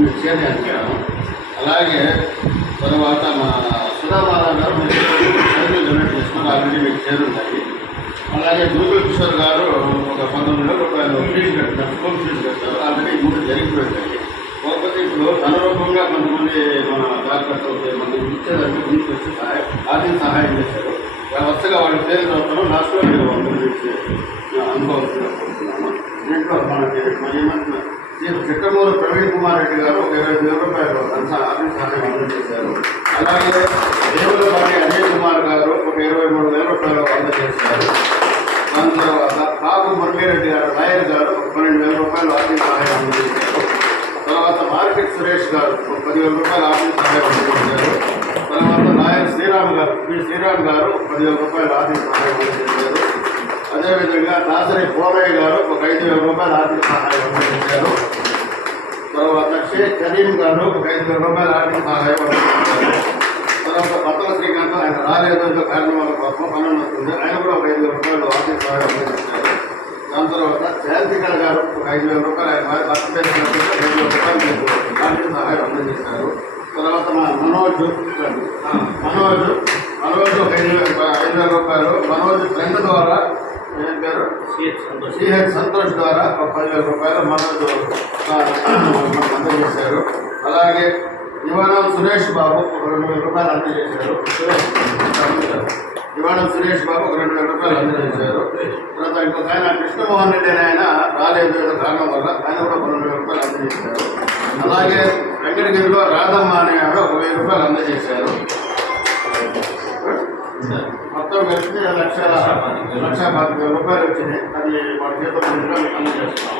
మీకు చేర్చాను. అలాగే తర్వాత మా సుధామారావు గారు మీరు డొనేట్ చేస్తున్నారు, ఆల్రెడీ మీకు చేరున్నాయి. అలాగే దూకుల కిషోర్ గారు ఒక 19,000 రూపాయలు ఫీజు కట్టారు, స్కూల్ ఫీజు కట్టారు. ఆల్రెడీ 3 జరిగిపోయింది. కాకపోతే ఇప్పుడు అనురూపంగా కొంతమంది మన కార్యకర్తలు మనకి ఇచ్చేదానికి ముందుకు వచ్చి ఆర్థిక సహాయం చేశారు. వరుసగా వాళ్ళ పేరు చదువుతాను, లాస్ట్లో మీరు అందరూ అనుభవిస్తున్నాను. దీంట్లో మనకి ఏమంటున్నా చిట్టమూరు ప్రవీణ్ కుమార్ రెడ్డి గారు ఒక 25,000 రూపాయలు ఆర్థిక సహాయం అందజేశారు. అలాగే దేవులపాటి అజయ్ కుమార్ గారు ఒక 23,000 రూపాయలు అందజేశారు. దాని తర్వాత కాపు మురళీరెడ్డి గారు లాయర్ గారు ఒక 12,000 రూపాయలు ఆర్థిక సహాయం అందజేశారు. తర్వాత మార్కెట్ సురేష్ గారు ఒక 10,000 రూపాయలు ఆర్థిక సహాయం అందజేశారు. తర్వాత లాయర్ శ్రీరామ్ గారు శ్రీరామ్ గారు 10,000 రూపాయలు ఆర్థిక సహాయం అందజేశారు. అదేవిధంగా దాసరి పోలయ్య గారు ఒక 5,000 రూపాయలు ఆర్థిక సహాయం అందజేశారు. తర్వాత షేక్ కరీం గారు ఒక 5,000 రూపాయలు ఆర్థిక సహాయం అందజేశారు. తర్వాత పత్తల శ్రీకాంత్ ఆయన రాలేదో కారణాల కోసం పనులు వస్తుంది, ఆయన కూడా ఒక 5,000 రూపాయలు ఆర్థిక సహాయం అందజేశారు. దాని తర్వాత శాంతికళ గారు ఒక 5,000 రూపాయలు ఆయన భర్త 5,000 రూపాయలు ఆర్థిక సహాయం అందజేశారు. తర్వాత మా మనోజ్ ఒక 5,000 రూపాయలు మనోజ్ ఫ్రెండ్ ద్వారా ఏం పేరు సిహెచ్ సంతోష్ ద్వారా ఒక 10,000 రూపాయలు మనోజ్ అందజేశారు. అలాగే యువనం సురేష్ బాబు ఒక 2,000 రూపాయలు అందజేశారు. యువనం సురేష్ బాబు ఒక 2,000 రూపాయలు అందజేశారు. తర్వాత ఇంకొక ఆయన కృష్ణమోహన్ రెడ్డి అని ఆయన రాలేదు ఏదో కారణం వల్ల ఆయన కూడా ఒక 2,000 రూపాయలు అందజేశారు. అలాగే వెంకటగిరిలో రాధమ్మ అనే ఆవిడ ఒక 1,000 రూపాయలు అందజేశారు. మొత్తం కలిసి 1,25,000 రూపాయలు వచ్చినాయి. అది వాళ్ళ చేతుల్లో అందజేస్తున్నాం.